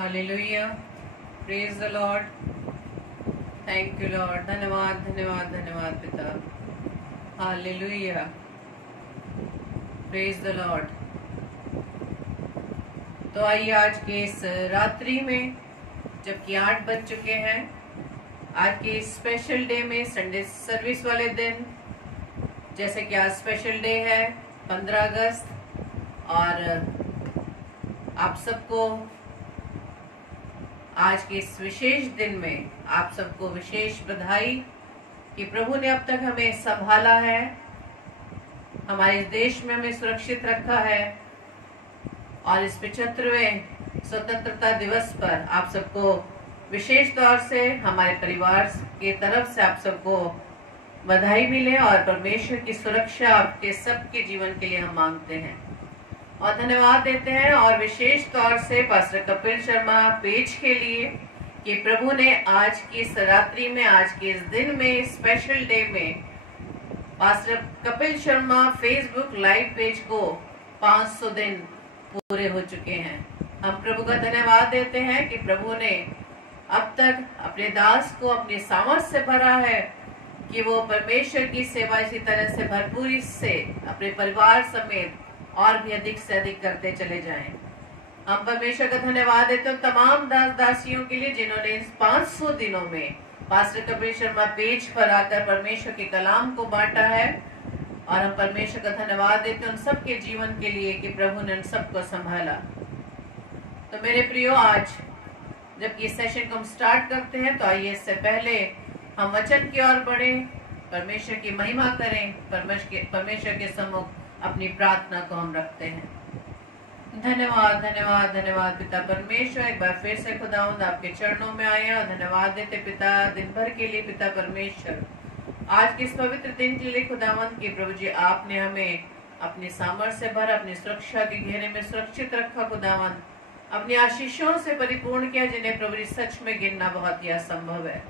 Hallelujah, praise the Lord. Thank you Lord. धन्यवाद धन्यवाद धन्यवाद पिता। Hallelujah, praise the Lord. तो आइए आज के इस रात्रि में, जबकि 8 बज चुके हैं, आज के इस स्पेशल डे में, संडे सर्विस वाले दिन, जैसे कि आज स्पेशल डे है 15 अगस्त, और आप सबको आज के इस विशेष दिन में आप सबको विशेष बधाई कि प्रभु ने अब तक हमें संभाला है, हमारे देश में हमें सुरक्षित रखा है, और इस 75वें स्वतंत्रता दिवस पर आप सबको विशेष तौर से हमारे परिवार की तरफ से आप सबको बधाई मिले, और परमेश्वर की सुरक्षा आपके सबके जीवन के लिए हम मांगते हैं और धन्यवाद देते हैं। और विशेष तौर से पास्टर कपिल शर्मा पेज के लिए कि प्रभु ने आज की इस रात्रि में, आज के इस दिन में, स्पेशल डे में pastor Kapil Sharma Facebook live page को 500 दिन पूरे हो चुके हैं। हम प्रभु का धन्यवाद देते हैं कि प्रभु ने अब तक अपने दास को अपनी सामर्थ से भरा है कि वो परमेश्वर की सेवा इसी तरह से भरपूरी से अपने परिवार समेत और भी अधिक से अधिक करते चले जाएं। हम परमेश्वर का धन्यवाद देते हैं तमाम दास दासियों के लिए जिन्होंने इस 500 दिनों में पास्टर कपिल शर्मा पेज पर आकर परमेश्वर के कलाम को बांटा है, और हम परमेश्वर का धन्यवाद देते हैं उन सबके जीवन के लिए कि प्रभु ने उन सबको संभाला। तो मेरे प्रियो, आज जबकि इस सेशन को हम स्टार्ट करते हैं, तो आइए इससे पहले हम वचन की ओर बढ़े, परमेश्वर की महिमा करें, परमेश्वर के सम्मुख अपनी प्रार्थना को हम रखते हैं। धन्यवाद धन्यवाद धन्यवाद पिता परमेश्वर, एक बार फिर से खुदावंद आपके चरणों में आए और धन्यवाद देते पिता दिन भर के लिए। पिता परमेश्वर, आज के इस पवित्र दिन के लिए खुदावंद की प्रभु जी आपने हमें अपनी सामर्थ्य से भर, अपनी सुरक्षा के घेरे में सुरक्षित रखा खुदावंद, अपनी आशीषों से परिपूर्ण किया जिन्हें प्रभु जी सच में गिनना बहुत ही असंभव है।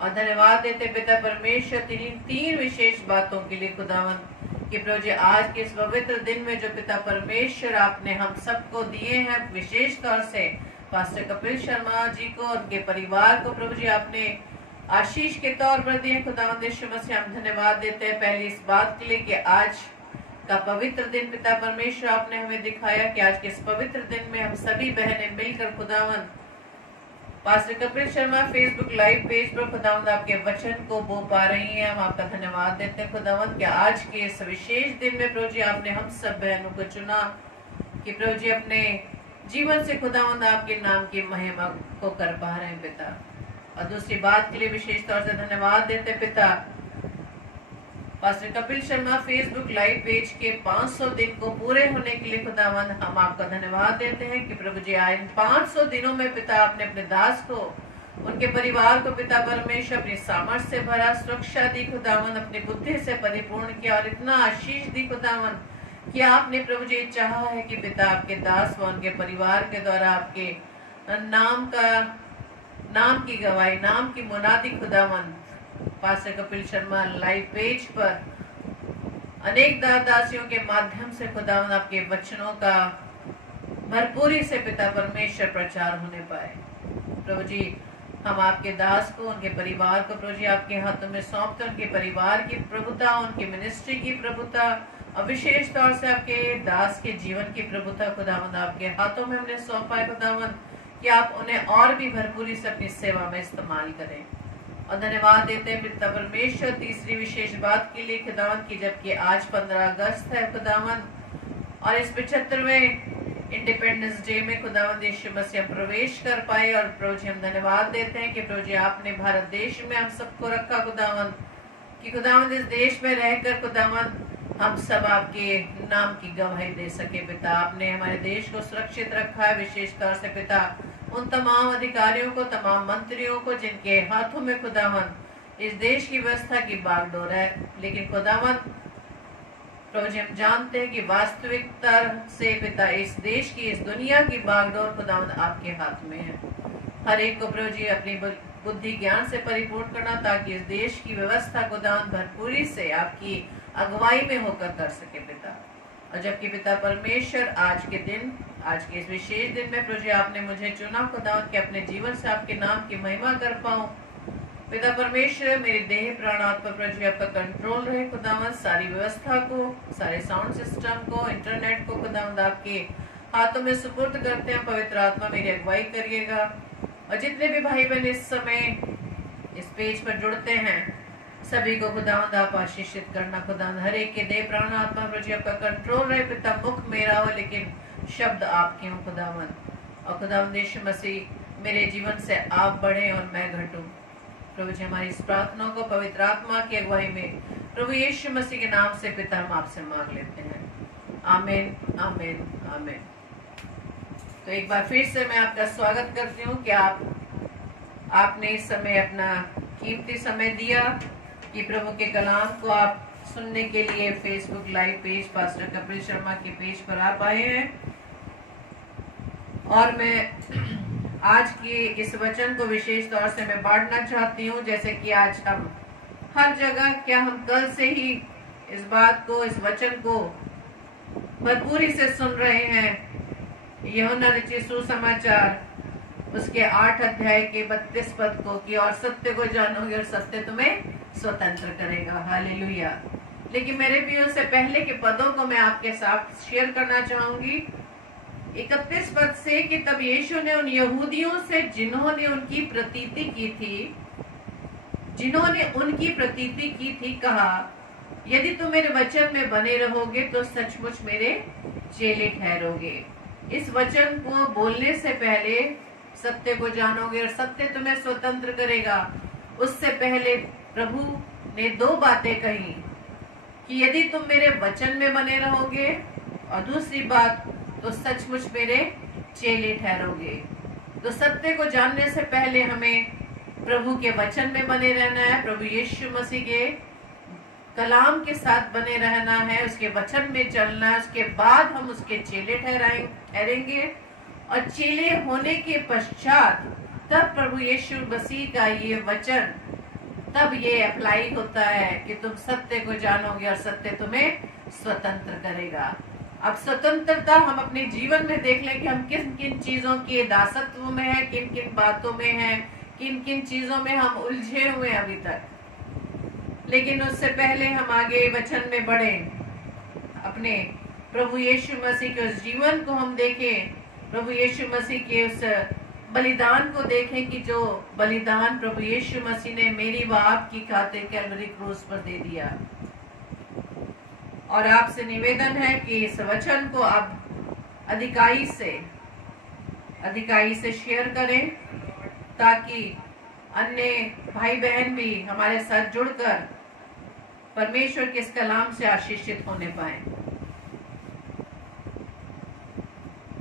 और धन्यवाद देते पिता परमेश्वर तीन विशेष बातों के लिए खुदावंद कि प्रभु जी आज के इस पवित्र दिन में जो पिता परमेश्वर आपने हम सबको दिए हैं, विशेष तौर से पास्टर कपिल शर्मा जी को, उनके परिवार को प्रभु जी आपने आशीष के तौर पर दिए। खुदावंद यीशु मसीह, हम धन्यवाद देते हैं पहले इस बात के लिए कि आज का पवित्र दिन पिता परमेश्वर आपने हमें दिखाया कि आज के इस पवित्र दिन में हम सभी बहनें मिलकर खुदावंद pastor Kapil Sharma Facebook live page पर खुदावंद आपके वचन को बो पा रही हैं। हम आपका धन्यवाद देते हैं खुदावंद कि आज के इस विशेष दिन में प्रभु जी आपने हम सब बहनों को चुना कि प्रभु जी अपने जीवन से खुदावंद आपके नाम की महिमा को कर पा रहे हैं पिता। और दूसरी बात के लिए विशेष तौर से धन्यवाद देते हैं पिता pastor Kapil Sharma Facebook live page के 500 दिन को पूरे होने के लिए खुदावंद हम आपका धन्यवाद देते हैं कि प्रभु जी आए 500 दिनों में पिता आपने अपने दास को, उनके परिवार को पिता परमेश्वर अपनी सामर्थ्य से भरा, सुरक्षा दी खुदावंद, अपनी बुद्धि से परिपूर्ण किया और इतना आशीष दी खुदावंद कि आपने प्रभु जी चाहा है कि पिता आपके दास व उनके परिवार के द्वारा आपके नाम की गवाही, नाम की मुनादी खुदावंद pastor Kapil Sharma live page पर अनेक दासियों के माध्यम से खुदावंद आपके वचनों का भरपूरी से पिता परमेश्वर प्रचार होने पाए। प्रभु जी, हम आपके दास को, उनके परिवार को प्रभु जी आपके हाथों में सौंपते, उनके परिवार की प्रभुता, उनकी मिनिस्ट्री की प्रभुता, और विशेष तौर से आपके दास के जीवन की प्रभुता खुदावंद आपके हाथों में हमने सौंपा है खुदावंद कि आप उन्हें और भी भरपूरी से अपनी सेवा में इस्तेमाल करें। और धन्यवाद देते हैं पिता परमेश्वर तीसरी विशेष बात के लिए खुदावंद की, जबकि आज 15 अगस्त है खुदावंद, और इस 75वें इंडिपेंडेंस डे में खुदावंद यीशु मसीह हम प्रवेश कर पाए। और प्रभु जी हम धन्यवाद देते हैं कि प्रभु जी आपने भारत देश में हम सबको रखा खुदावंद, कि खुदावंद इस देश में रहकर खुदावंद हम सब आपके नाम की गवाही दे सके। पिता आपने हमारे देश को सुरक्षित रखा है, विशेष तौर से पिता उन तमाम अधिकारियों को, तमाम मंत्रियों को जिनके हाथों में खुदावंद इस देश की व्यवस्था की बागडोर है, लेकिन खुदावंद प्रभु जी हम जानते हैं कि वास्तविकता से पिता इस देश की, इस दुनिया की बागडोर खुदावंद आपके हाथ में है। हर एक को प्रभु जी अपनी बुद्धि ज्ञान से परिपूर्ण करना, ताकि इस देश की व्यवस्था खुदावंद भरपूरी से आपकी अगुवाई में होकर कर सके पिता। और जबकि पिता परमेश्वर आज के इस विशेष दिन में प्रभु जी आपने मुझे चुना खुदा कि अपने जीवन से आपके नाम की महिमा कर पाऊं। पिता परमेश्वर मेरी देह प्राण आत्मा प्रभु जी आपका कंट्रोल रहे खुदावंद, सारी व्यवस्था को, सारे साउंड सिस्टम को, इंटरनेट को खुदावंद आपके हाथों में सुपुर्द करते हैं। पवित्र आत्मा मेरी अगुवाई करिएगा और जितने भी भाई बहन इस समय इस पेज पर जुड़ते हैं सभी को खुदावंद आप आशीषित करना। खुदावंद हर एक के देह प्राण आत्मा प्रभु जी आपका कंट्रोल रहे। पिता मुख मेरा हो लेकिन शब्द आपके हो खुदावंद, और खुदावंद यीशु मसीह मेरे जीवन से आप बढ़े और मैं घटूं। प्रभु जी हमारी इस प्रार्थना को पवित्र आत्मा की अगुवाई में प्रभु यीशु मसीह के नाम से पिता हम आपसे मांग लेते हैं। आमीन आमीन आमीन। तो एक बार फिर से मैं आपका स्वागत करती हूँ कि आपने इस समय अपना कीमती समय दिया कि प्रभु के कलाम को आप सुनने के लिए Facebook live page pastor Kapil Sharma के पेज पर आप आए हैं। और मैं आज के इस वचन को विशेष तौर से मैं बांटना चाहती हूँ, जैसे कि आज हम हर जगह, क्या हम कल से ही इस बात को, इस वचन को भरपूरी से सुन रहे हैं। यूहन्ना रचित सुसमाचार उसके 8 अध्याय के 32 पद को कि और सत्य को जानोगे और सत्य तुम्हें स्वतंत्र करेगा। हालेलुया। लेकिन मेरे भी उससे पहले के पदों को मैं आपके साथ शेयर करना चाहूंगी 31 पद से कि तब यीशु ने उन यहूदियों से जिन्होंने उनकी प्रतीति की थी कहा, यदि तुम मेरे वचन में बने रहोगे तो सचमुच मेरे चेले ठहरोगे। इस वचन को बोलने से पहले सत्य को जानोगे और सत्य तुम्हें स्वतंत्र करेगा, उससे पहले प्रभु ने 2 बातें कही कि यदि तुम मेरे वचन में बने रहोगे और दूसरी बात तो सचमुच मेरे चेले ठहरोगे। तो सत्य को जानने से पहले हमें प्रभु के वचन में बने रहना है, प्रभु यीशु मसीह के कलाम के साथ बने रहना है, उसके वचन में चलना है। उसके बाद हम उसके चेले ठहरेंगे और चेले होने के पश्चात तब प्रभु यीशु मसीह का ये वचन तब ये अप्लाई होता है कि तुम सत्य को जानोगे और सत्य तुम्हें स्वतंत्र करेगा। अब स्वतंत्रता हम अपने जीवन में देख लें कि हम किन किन चीजों के दासत्व में है, किन किन बातों में है, किन किन चीजों में हम उलझे हुए अभी तक। लेकिन उससे पहले हम आगे वचन में बढ़े, अपने प्रभु यीशु मसीह के उस जीवन को हम देखें, प्रभु यीशु मसीह के उस बलिदान को देखें कि जो बलिदान प्रभु यीशु मसीह ने मेरी व आपकी खातिर कैलवरी क्रूस पर दे दिया। और आपसे निवेदन है कि इस वचन को आप अधिकाई से शेयर करें ताकि अन्य भाई बहन भी हमारे साथ जुड़कर परमेश्वर के इस कलाम से आशीषित होने पाए।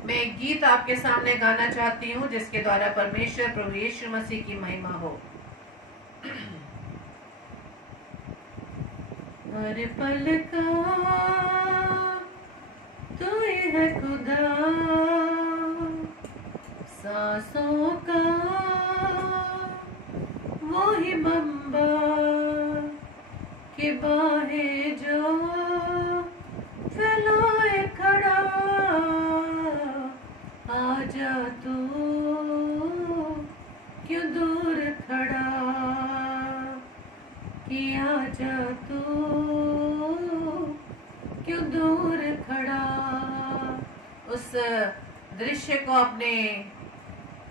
मैं एक गीत आपके सामने गाना चाहती हूँ जिसके द्वारा परमेश्वर प्रभु यीशु मसीह की महिमा हो। हर पल का तू ही है खुदा, सांसों का वो ही मंबा कि बाहें जो फैलाए खड़ा, आजा तू क्यों दूर खड़ा, कि आजा तू क्यों दूर खड़ा। उस दृश्य को अपने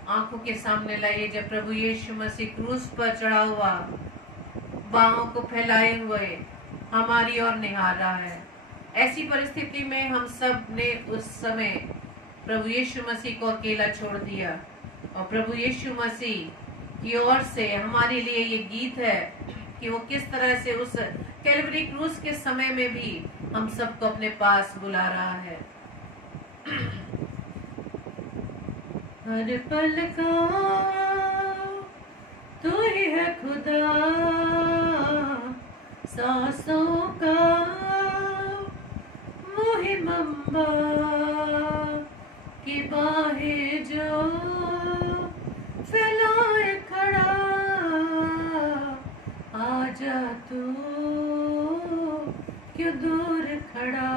आंखों के सामने लाइए जब प्रभु यीशु मसीह क्रूस पर चढ़ा हुआ बाहों को फैलाए हुए हमारी ओर निहार रहा है। ऐसी परिस्थिति में हम सब ने उस समय प्रभु यीशु मसीह को अकेला छोड़ दिया और प्रभु यीशु मसीह की ओर से हमारे लिए ये गीत है कि वो किस तरह से उस कैलवरी क्रूस के समय में भी हम सबको अपने पास बुला रहा है। हर पल का तू ही है खुदा, सांसों का वो ही मंबा की बाहें जो फैलाए खड़ा, आजा तू क्यों दूर खड़ा।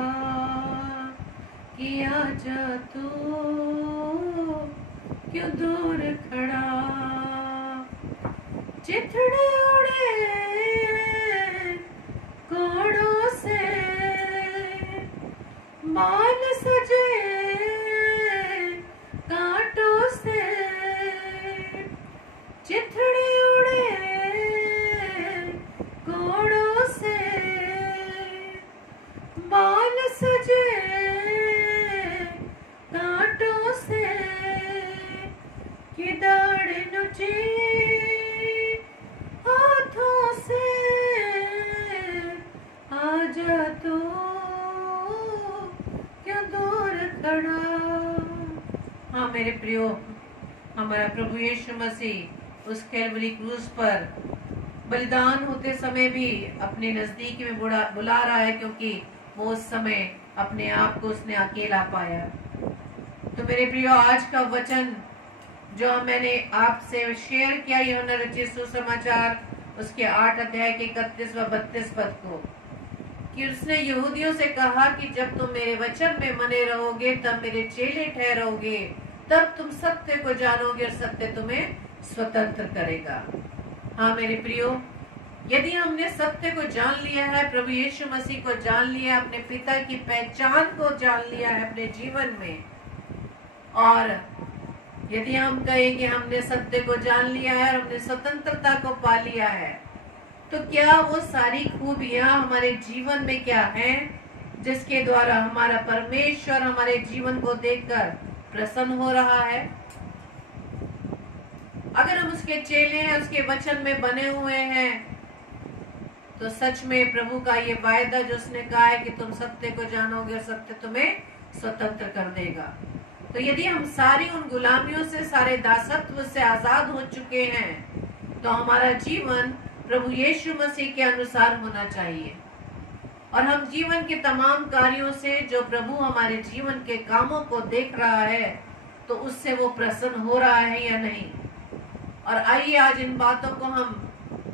आजा तू क्यों दूर खड़ा, चिथड़े उड़े कोड़ों से, बाल सजे कांटों से, चिथड़े उड़े कोड़ों से, बाल सजे कांटों से, कि दाढ़ नुची हाथों से, आजा तू क्यों दूर खड़ा। हाँ मेरे प्रियो, हमारा प्रभु यीशु मसीह उस कैलवरी क्रूस पर बलिदान होते समय भी अपने नजदीक में बुला रहा है, क्योंकि वो उस समय अपने आप को उसने अकेला पाया। तो मेरे प्रियो, आज का वचन जो मैंने आपसे शेयर किया, यूहन्ना रचित सुसमाचार उसके 8 अध्याय के 31 व 32 पद को, कि उसने यहूदियों से कहा कि जब तुम मेरे वचन में बने रहोगे तब मेरे चेले ठहरोगे, तब तुम सत्य को जानोगे और सत्य तुम्हें स्वतंत्र करेगा। हाँ मेरे प्रियो, यदि हमने सत्य को जान लिया है, प्रभु यीशु मसीह को जान लिया, अपने पिता की पहचान को जान लिया है अपने जीवन में, और यदि हम कहें कि हमने सत्य को जान लिया है और हमने स्वतंत्रता को पा लिया है, तो क्या वो सारी खूबियां हमारे जीवन में क्या हैं, जिसके द्वारा हमारा परमेश्वर हमारे जीवन को देखकर प्रसन्न हो रहा है। अगर हम उसके चेले हैं, उसके वचन में बने हुए हैं, तो सच में प्रभु का ये वायदा जो उसने कहा है कि तुम सत्य को जानोगे और सत्य तुम्हें स्वतंत्र कर देगा। तो यदि हम सारी उन गुलामियों से, सारे दासत्व से आजाद हो चुके हैं, तो हमारा जीवन प्रभु यीशु मसीह के अनुसार होना चाहिए, और हम जीवन के तमाम कार्यों से जो प्रभु हमारे जीवन के कामों को देख रहा है, तो उससे वो प्रसन्न हो रहा है या नहीं। और आइए आज इन बातों को हम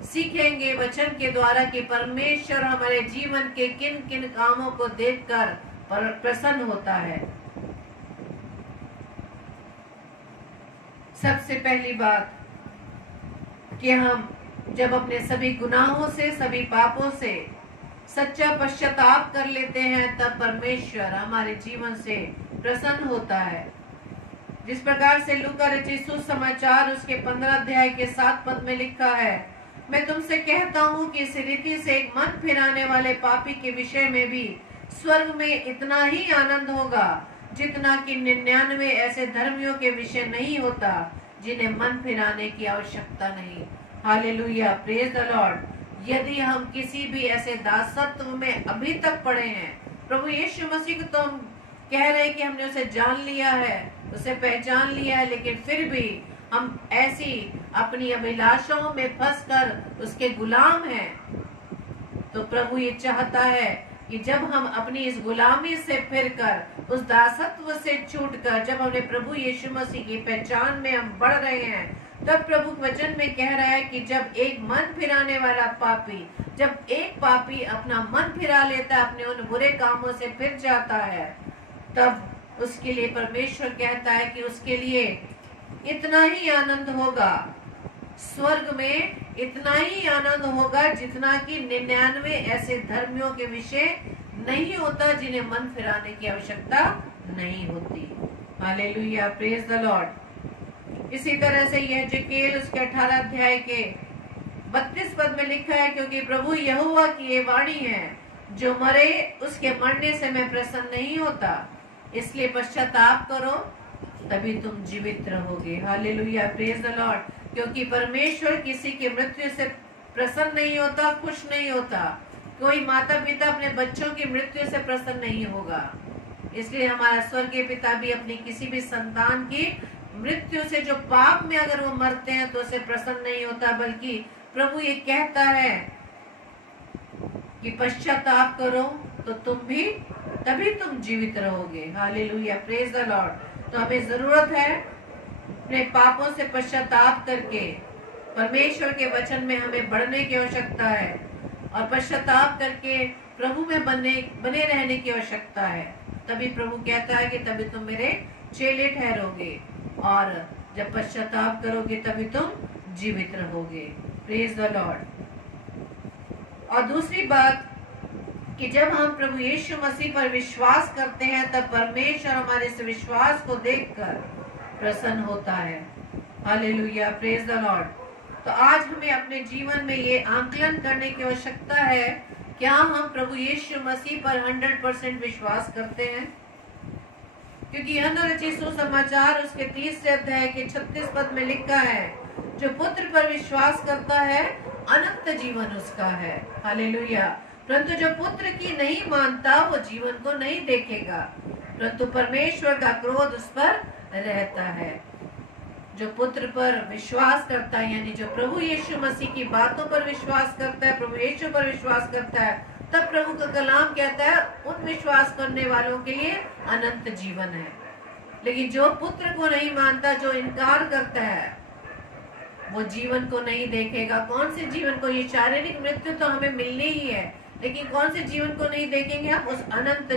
सीखेंगे वचन के द्वारा कि परमेश्वर हमारे जीवन के किन किन कामों को देखकर प्रसन्न होता है। सबसे पहली बात कि हम जब अपने सभी गुनाहों से, सभी पापों से सच्चा पश्चाताप कर लेते हैं, तब परमेश्वर हमारे जीवन से प्रसन्न होता है। जिस प्रकार से लूका रचित सुसमाचार उसके 15 अध्याय के 7 पद में लिखा है, मैं तुमसे कहता हूँ कि इस रीति से एक मन फिराने वाले पापी के विषय में भी स्वर्ग में इतना ही आनंद होगा जितना कि 99 ऐसे धर्मियों के विषय नहीं होता जिन्हें मन फिराने की आवश्यकता नहीं। Hallelujah, praise the Lord. यदि हम किसी भी ऐसे दासत्व में अभी तक पड़े हैं, प्रभु यीशु मसीह को तो हम कह रहे हैं कि हमने उसे जान लिया है, उसे पहचान लिया है, लेकिन फिर भी हम ऐसी अपनी अभिलाषाओं में फंसकर उसके गुलाम हैं, तो प्रभु ये चाहता है कि जब हम अपनी इस गुलामी से फिरकर, उस दासत्व से छूटकर, जब हमने प्रभु यीशु मसीह की पहचान में हम बढ़ रहे हैं, तब प्रभु वचन में कह रहा है कि जब एक मन फिराने वाला पापी, जब एक पापी अपना मन फिरा लेता है, अपने उन बुरे कामों से फिर जाता है, तब उसके लिए परमेश्वर कहता है कि उसके लिए इतना ही आनंद होगा, स्वर्ग में इतना ही आनंद होगा जितना कि 99 ऐसे धर्मियों के विषय नहीं होता जिन्हें मन फिराने की आवश्यकता नहीं होती। Hallelujah, praise the Lord. इसी तरह से यह यहेजकेल उसके 18 अध्याय के 32 पद में लिखा है, क्योंकि प्रभु यहोवा की ये वाणी है, जो मरे उसके मरने से मैं प्रसन्न नहीं होता, इसलिए पश्चाताप करो तभी तुम जीवित रहोगे। Hallelujah, praise the Lord. क्योंकि परमेश्वर किसी की मृत्यु से प्रसन्न नहीं होता, खुश नहीं होता। कोई माता पिता अपने बच्चों की मृत्यु से प्रसन्न नहीं होगा, इसलिए हमारा स्वर्गीय पिता भी अपनी किसी भी संतान की मृत्यु से, जो पाप में अगर वो मरते हैं, तो उसे प्रसन्न नहीं होता, बल्कि प्रभु ये कहता है कि पश्चाताप करो तो तुम भी, तभी तुम जीवित रहोगे। Hallelujah, praise the Lord. तो हमें जरूरत है अपने पापों से पश्चाताप करके परमेश्वर के वचन में हमें बढ़ने की आवश्यकता है, और पश्चाताप करके प्रभु में बने रहने की आवश्यकता है। तभी प्रभु कहता है कि तभी तुम मेरे चेले ठहरोगे, और जब पश्चाताप करोगे तभी तुम जीवित रहोगे। Praise the Lord. और दूसरी बात कि जब हम प्रभु यीशु मसीह पर विश्वास करते हैं तब परमेश्वर हमारे इस विश्वास को देखकर प्रसन्न होता है। Hallelujah, praise the Lord. तो आज हमें अपने जीवन में ये आंकलन करने की आवश्यकता है, क्या हम प्रभु यीशु मसीह पर 100% विश्वास करते हैं? क्योंकि यूहन्ना रचित सुसमाचार उसके 30 अध्याय के 36 पद में लिखा है, जो पुत्र पर विश्वास करता है अनंत जीवन उसका है। हालेलुया। परंतु जो पुत्र की नहीं मानता वो जीवन को नहीं देखेगा, परंतु परमेश्वर का क्रोध उस पर रहता है। जो पुत्र पर विश्वास करता है, यानी जो प्रभु यीशु मसीह की बातों पर विश्वास करता है, प्रभु यीशु पर विश्वास करता है, तब प्रभु का कलाम कहता है उन विश्वास करने वालों के लिए अनंत जीवन है। लेकिन जो पुत्र को नहीं मानता, जो इनकार करता है, वो जीवन को नहीं देखेगा। कौन से जीवन को? ये शारीरिक मृत्यु तो हमें मिलनी ही है, लेकिन कौन से जीवन को नहीं देखेंगे हम? उस अनंत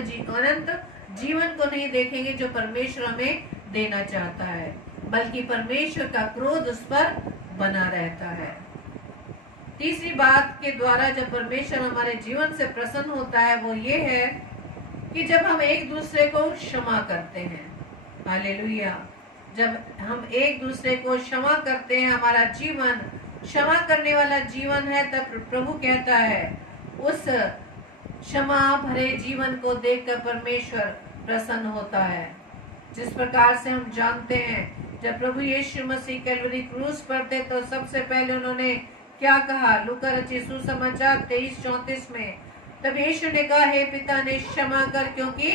जीवन को नहीं देखेंगे जो परमेश्वर हमें देना चाहता है, बल्कि परमेश्वर का क्रोध उस पर बना रहता है। तीसरी बात के द्वारा जब परमेश्वर हमारे जीवन से प्रसन्न होता है वो ये है कि जब हम एक दूसरे को क्षमा करते हैं। हालेलुया। जब हम एक दूसरे को क्षमा करते हैं, हमारा जीवन क्षमा करने वाला जीवन है, तब प्रभु कहता है उस क्षमा भरे जीवन को देखकर परमेश्वर प्रसन्न होता है। जिस प्रकार से हम जानते हैं, जब प्रभु यीशु मसीह कैलवरी क्रूस पर थे तो सबसे पहले उन्होंने क्या कहा? लूका रचित सुसमाचार 23:34 में, तब यीशु ने कहा, हे पिता ने क्षमा कर, क्योंकि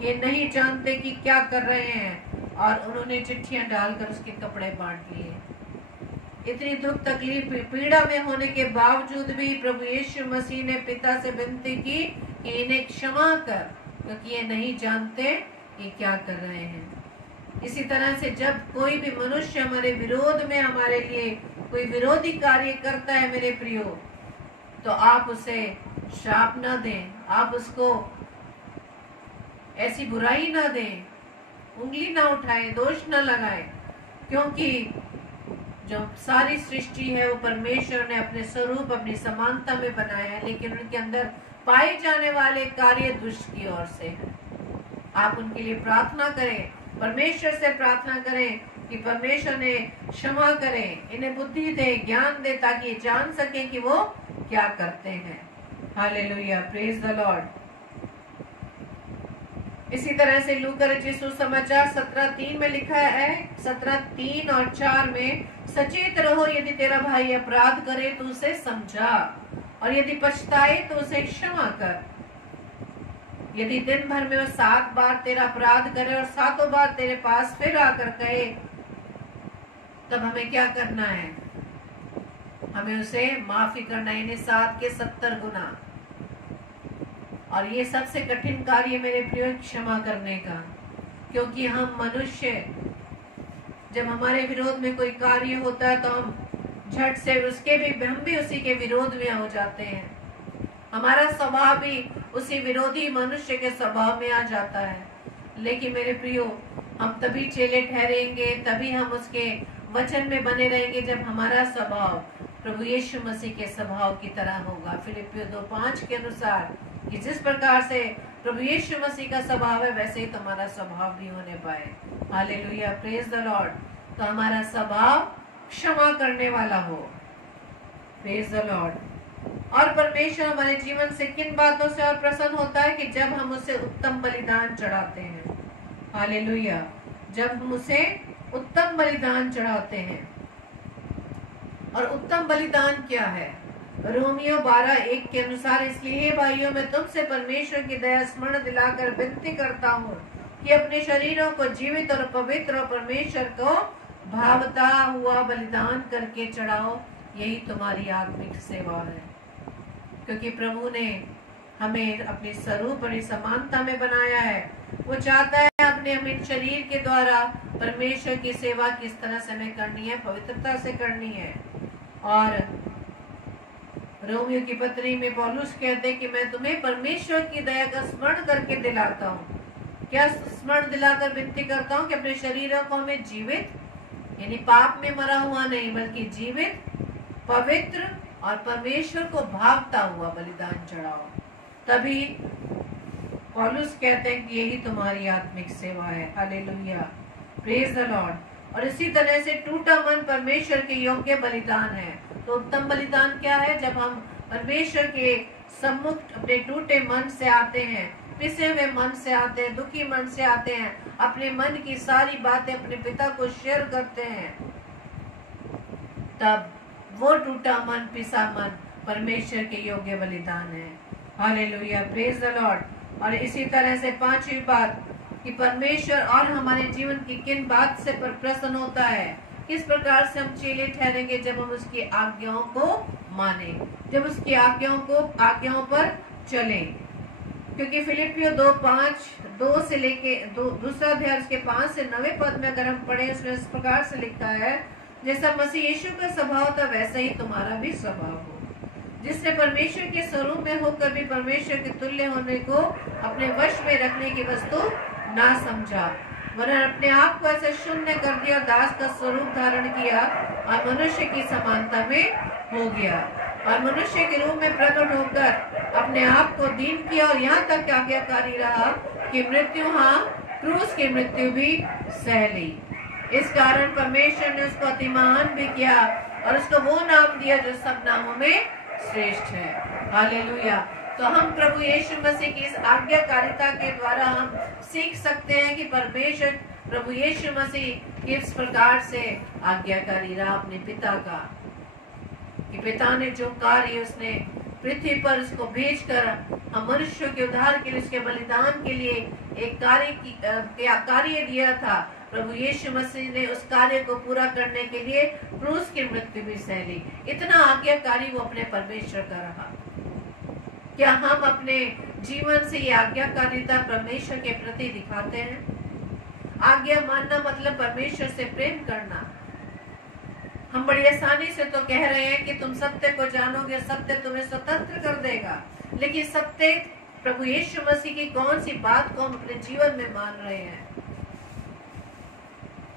ये नहीं जानते कि क्या कर रहे हैं। और उन्होंने चिट्ठियां डालकर उसके कपड़े बांट लिए। इतनी दुख तकलीफ पीड़ा में होने के बावजूद भी प्रभु यीशु मसीह ने पिता से विनती की कि इन्हें क्षमा कर, क्योंकि ये नहीं जानते ये क्या कर रहे हैं। इसी तरह से जब कोई भी मनुष्य हमारे विरोध में, हमारे लिए कोई विरोधी कार्य करता है मेरे प्रियो, तो आप उसे श्राप न दें, आप उसको ऐसी बुराई ना दें, उंगली ना उठाएं, दोष ना लगाएं, क्योंकि जो सारी सृष्टि है वो परमेश्वर ने अपने स्वरूप, अपनी समानता में बनाया है, लेकिन उनके अंदर पाए जाने वाले कार्य दुष्ट की ओर से है। आप उनके लिए प्रार्थना करें, परमेश्वर से प्रार्थना करें कि परमेश्वर ने क्षमा करें, इन्हें बुद्धि दे, ज्ञान दे, ताकि जान सके कि वो क्या करते हैं। Hallelujah, praise the Lord. इसी तरह से लूका रचित सुसमाचार 17:3 में लिखा है, 17:3 और 4 में, सचेत रहो, यदि तेरा भाई अपराध करे तो उसे समझा, और यदि पछताए तो उसे क्षमा कर। यदि दिन भर में वो 7 बार तेरा अपराध करे और 7 बार तेरे पास फिर आकर कहे, तब हमें क्या करना है? हमें उसे माफी करना, यानी 7 के 70 गुना। और ये सबसे कठिन कार्य मेरे प्रिय क्षमा करने का, क्योंकि हम मनुष्य, जब हमारे विरोध में कोई कार्य होता है तो हम झट से हम भी उसी के विरोध में हो जाते हैं। हमारा स्वभाव भी उसी विरोधी मनुष्य के स्वभाव में आ जाता है। लेकिन मेरे प्रियो, हम तभी चेले ठहरेंगे, तभी हम उसके वचन में बने रहेंगे जब हमारा स्वभाव प्रभु यीशु मसीह के स्वभाव की तरह होगा। फिलिपियों 2:5 के अनुसार कि जिस प्रकार से प्रभु यीशु मसीह का स्वभाव है, वैसे ही तुम्हारा स्वभाव भी होने पाए। Hallelujah, praise the Lord. तो हमारा स्वभाव क्षमा करने वाला हो। Praise the Lord. और परमेश्वर हमारे जीवन से किन बातों से और प्रसन्न होता है? कि जब हम उसे उत्तम बलिदान चढ़ाते हैं। हालेलुया, जब हम उसे उत्तम बलिदान चढ़ाते हैं। और उत्तम बलिदान क्या है? रोमियो 12:1 के अनुसार, इसलिए हे भाइयों, मैं तुमसे परमेश्वर की दया स्मरण दिलाकर विनती करता हूँ कि अपने शरीरों को जीवित और पवित्र और परमेश्वर को भावता हुआ बलिदान करके चढ़ाओ, यही तुम्हारी आत्मिक सेवा है। क्योंकि प्रभु ने हमें अपने स्वरूप और समानता में बनाया है। वो चाहता है अपने शरीर के द्वारा परमेश्वर की सेवा किस तरह से हमें करनी है, पवित्रता से करनी है। और रोमियो की पत्री में पौलुस कहते हैं कि मैं तुम्हें परमेश्वर की दया का स्मरण करके दिलाता हूँ क्या स्मरण दिलाकर विनती करता हूँ कि अपने शरीरों को हमें जीवित यानी पाप में मरा हुआ नहीं बल्कि जीवित, पवित्र और परमेश्वर को भावता हुआ बलिदान चढ़ाओ। तभी पौलुस कहते हैं कि यही तुम्हारी आत्मिक सेवा है। Hallelujah, praise the Lord. और इसी तरह से टूटा मन परमेश्वर के योग्य बलिदान है। तो उत्तम बलिदान क्या है? जब हम परमेश्वर के सम्मुख अपने टूटे मन से आते हैं, पिसे हुए मन से आते हैं, दुखी मन से आते हैं, अपने मन की सारी बातें अपने पिता को शेयर करते हैं, तब वो टूटा मन, पिसा मन परमेश्वर के योग्य बलिदान है। Hallelujah, praise the Lord. और इसी तरह से पांचवी बात कि परमेश्वर और हमारे जीवन की किन बात से प्रसन्न होता है, किस प्रकार से हम चेले ठहरेंगे जब हम उसकी आज्ञाओं को माने, जब उसकी आज्ञाओं पर चलें। क्योंकि फिलिपियो 2 से लेके दूसरा अध्याय उसके 5 से 9 पद में अगर हम पढ़े, उसमें इस प्रकार से लिखा है, जैसा मसीह यीशु का स्वभाव था वैसा ही तुम्हारा भी स्वभाव हो, जिसने परमेश्वर के स्वरूप में होकर भी परमेश्वर के तुल्य होने को अपने वश में रखने की वस्तु ना समझा, वरन अपने आप को ऐसे शून्य कर दिया, दास का स्वरूप धारण किया और मनुष्य की समानता में हो गया, और मनुष्य के रूप में प्रकट होकर अपने आप को दीन किया और यहाँ तक आज्ञाकारी रहा कि मृत्यु, हाँ क्रूस की मृत्यु भी सह ली। इस कारण परमेश्वर ने उसको अति महान भी किया और उसको वो नाम दिया जो सब नामों में श्रेष्ठ है। हालेलुया। तो हम प्रभु यीशु मसीह की इस आज्ञाकारिता के द्वारा हम सीख सकते हैं कि परमेश्वर प्रभु यीशु मसीह किस प्रकार से आज्ञाकारी रहा अपने पिता का, कि पिता ने जो कार्य उसने पृथ्वी पर उसको भेजकर हम मनुष्यों के उद्धार के लिए, उसके बलिदान के लिए एक कार्य दिया था, प्रभु यीशु मसीह ने उस कार्य को पूरा करने के लिए क्रूस की मृत्यु भी सह ली। इतना आज्ञाकारी वो अपने परमेश्वर का रहा। क्या हम अपने जीवन से ये आज्ञाकारिता परमेश्वर के प्रति दिखाते हैं? आज्ञा मानना मतलब परमेश्वर से प्रेम करना। हम बड़ी आसानी से तो कह रहे हैं कि तुम सत्य को जानोगे, सत्य तुम्हें स्वतंत्र कर देगा, लेकिन सत्य प्रभु यीशु मसीह की कौन सी बात को हम अपने जीवन में मान रहे हैं?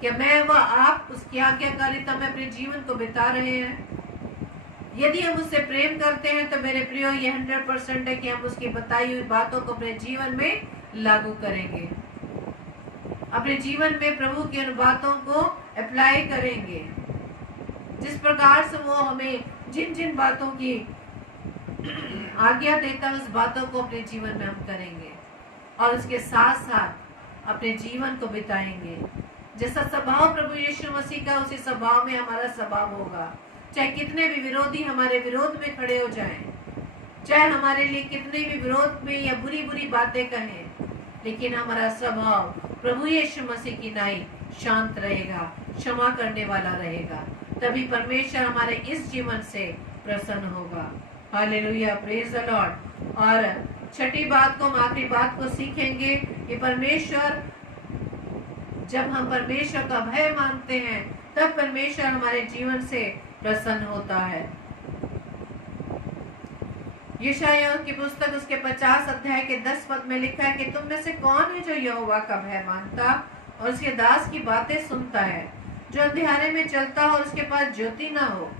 क्या मैं व आप उसकी आज्ञाकारिता में अपने जीवन को बिता रहे हैं? यदि हम उससे प्रेम करते हैं तो मेरे प्रियो ये 100% है कि हम उसकी बताई हुई बातों को अपने जीवन में लागू करेंगे, अपने जीवन में प्रभु की उन बातों को अप्लाई करेंगे, जिस प्रकार से वो हमें जिन जिन बातों की आज्ञा देता है उस बातों को अपने जीवन में हम करेंगे और उसके साथ साथ अपने जीवन को बिताएंगे। जैसा स्वभाव प्रभु यीशु मसीह का, उसी स्वभाव में हमारा स्वभाव होगा। चाहे कितने भी विरोधी हमारे विरोध में खड़े हो जाएं, चाहे हमारे लिए कितने भी विरोध में या बुरी बुरी बातें कहें, लेकिन हमारा स्वभाव प्रभु यीशु मसीह की नाई शांत रहेगा, क्षमा करने वाला रहेगा। तभी परमेश्वर हमारे इस जीवन से प्रसन्न होगा। Hallelujah, praise the Lord. और छठी बात को, हम आखिरी बात को सीखेंगे कि परमेश्वर, जब हम परमेश्वर का भय मानते हैं तब परमेश्वर हमारे जीवन से प्रसन्न होता है। यशायाह की पुस्तक उसके 50 अध्याय के 10 पद में लिखा है कि तुम में से कौन है जो यहोवा का भय मानता और उसके दास की बातें सुनता है, जो अंधेरे में चलता हो और उसके पास ज्योति ना हो।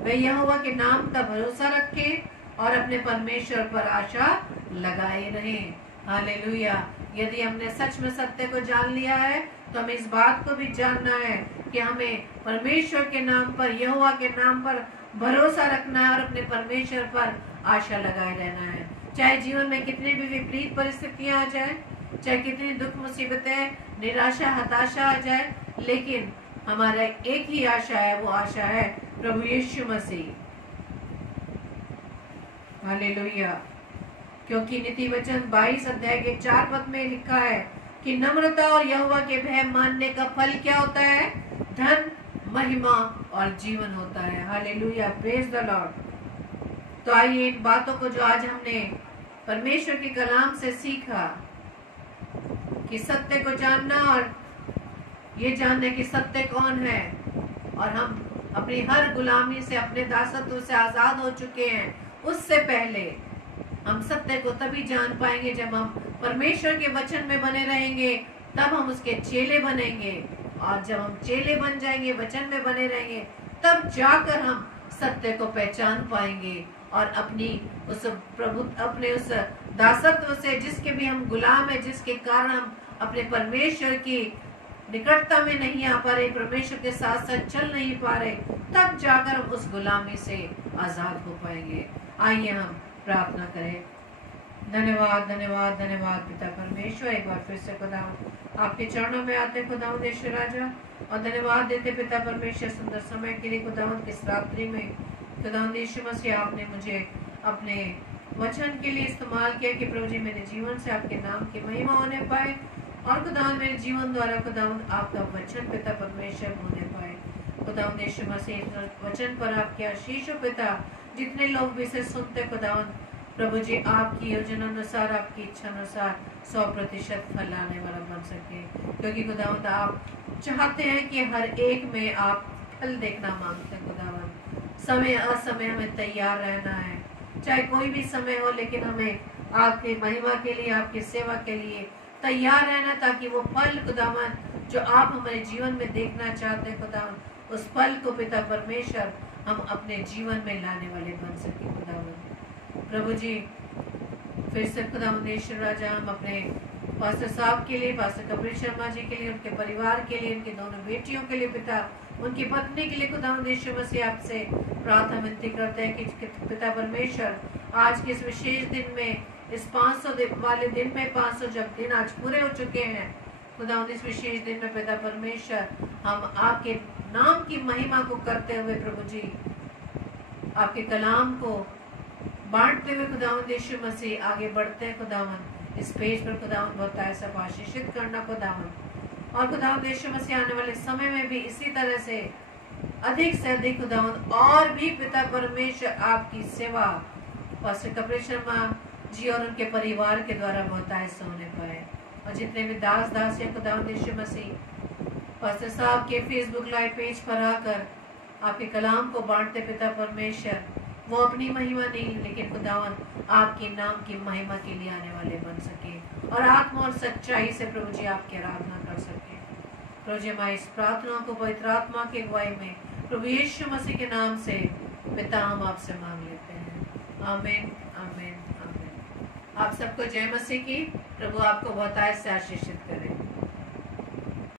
वह यहोवा के नाम का भरोसा रखे और अपने परमेश्वर पर आशा लगाए रहे। हालेलुया। यदि हमने सच में सत्य को जान लिया है तो हमें इस बात को भी जानना है कि हमें परमेश्वर के नाम पर, यहोवा के नाम पर भरोसा रखना है और अपने परमेश्वर पर आशा लगाए रहना है। चाहे जीवन में कितनी भी विपरीत परिस्थितियां आ जाए, चाहे कितनी दुख मुसीबतें, निराशा, हताशा आ जाए, लेकिन हमारा एक ही आशा है, वो आशा है प्रभु यीशु मसीह। हालेलुया। क्योंकि नीति वचन 22 अध्याय के 4 पद में लिखा है कि नम्रता और यहोवा के भय मानने का फल क्या होता है? धन, महिमा और जीवन होता है। Hallelujah, praise the Lord. तो आइए इन बातों को जो आज हमने परमेश्वर के कलाम से सीखा कि सत्य को जानना और ये जानना कि सत्य कौन है, और हम अपनी हर गुलामी से, अपने दासत्व से आजाद हो चुके हैं, उससे पहले हम सत्य को तभी जान पाएंगे जब हम परमेश्वर के वचन में बने रहेंगे, तब हम उसके चेले बनेंगे। और जब हम चेले बन जाएंगे, वचन में बने रहेंगे, तब जाकर हम सत्य को पहचान पाएंगे और अपनी उस प्रभु अपने उस दासत्व से जिसके भी हम गुलाम है, जिसके कारण हम अपने परमेश्वर की निकटता में नहीं आ पा रहे, परमेश्वर के साथ साथ चल नहीं पा रहे, तब जाकर हम उस गुलामी से आजाद हो पाएंगे। आइए हम प्रार्थना करें। धन्यवाद धन्यवाद धन्यवाद पिता परमेश्वर, एक बार फिर से खुदावंद आपके चरणों में आते खुदावंद ईश्वर राजा, और धन्यवाद देते पिता परमेश्वर सुंदर समय के लिए खुदावंद इस रात्रि में खुदावंद यीशु मसीह आपने मुझे अपने वचन के लिए इस्तेमाल किया कि प्रभु जी मेरे जीवन से आपके नाम की महिमा होने पाए, और खुदावंद मेरे जीवन द्वारा खुदावंद आपका वचन पिता परमेश्वर होने पाए। खुदावंद यीशु मसीह वचन पर आपके आशीष हो पिता, जितने लोग भी इसे सुनते खुदावंद प्रभु जी आपकी योजना अनुसार, आपकी इच्छा अनुसार 100% फल लाने वाला बन सके, क्योंकि खुदावंद आप चाहते हैं कि हर एक में आप फल देखना मांगते हैं। खुदावंद समय असमय हमें तैयार रहना है, चाहे कोई भी समय हो, लेकिन हमें आपकी महिमा के लिए, आपकी सेवा के लिए तैयार रहना, ताकि वो फल खुदावंद जो आप हमारे जीवन में देखना चाहते हैं खुदावंद, उस फल को पिता परमेश्वर हम अपने जीवन में लाने वाले बन सके। खुदावंद प्रभु जी फिर से खुदावंद ईश्वर राजा, हम अपने पास्टर साहब के लिए, पास्टर कपिल शर्मा जी के लिए, उनके परिवार के लिए, उनकी दोनों बेटियों के लिए पिता, उनकी पत्नी के लिए खुदावंद ईश्वर मसीह आपसे प्रार्थना विनती करते हैं कि पिता परमेश्वर आज के इस विशेष दिन में, इस 500 वाले दिन में, 500 जब दिन आज पूरे हो चुके हैं खुदावंद, इस विशेष दिन में पिता परमेश्वर हम आपके नाम की महिमा को करते हुए प्रभु जी आपके कलाम को बांटते हुए खुदावंद यीशु मसीह आगे बढ़ते हैं। खुदावंद इस पेज पर खुदावंद होता है सब आशीषित करना खुदावंद, और खुदावंद यीशु मसीह आने वाले समय में भी इसी तरह से अधिक खुदावंद और भी पिता परमेश्वर आपकी सेवा पास्टर कपिल शर्मा जी और उनके परिवार के द्वारा होता है होने पाए, और जितने भी दास दास है खुदावंद यीशु मसीह पास्टर साहब के फेसबुक लाइव पेज पर आकर आपके कलाम को बांटते पिता परमेश्वर, वो अपनी महिमा नहीं लेकिन खुदावंद आपके नाम की महिमा के लिए आने वाले बन सके, और आत्मा और सच्चाई से प्रभु जी आपकी आराधना कर सके। प्रभु जी हमारी इस प्रार्थना को पवित्र आत्मा की अगुवाई में प्रभु यीशु मसीह के नाम से पिता हम आपसे मांग लेते हैं। आमीन आमीन आमीन। आप सबको जय मसीह की। प्रभु आपको बहुत से आशीषित करे।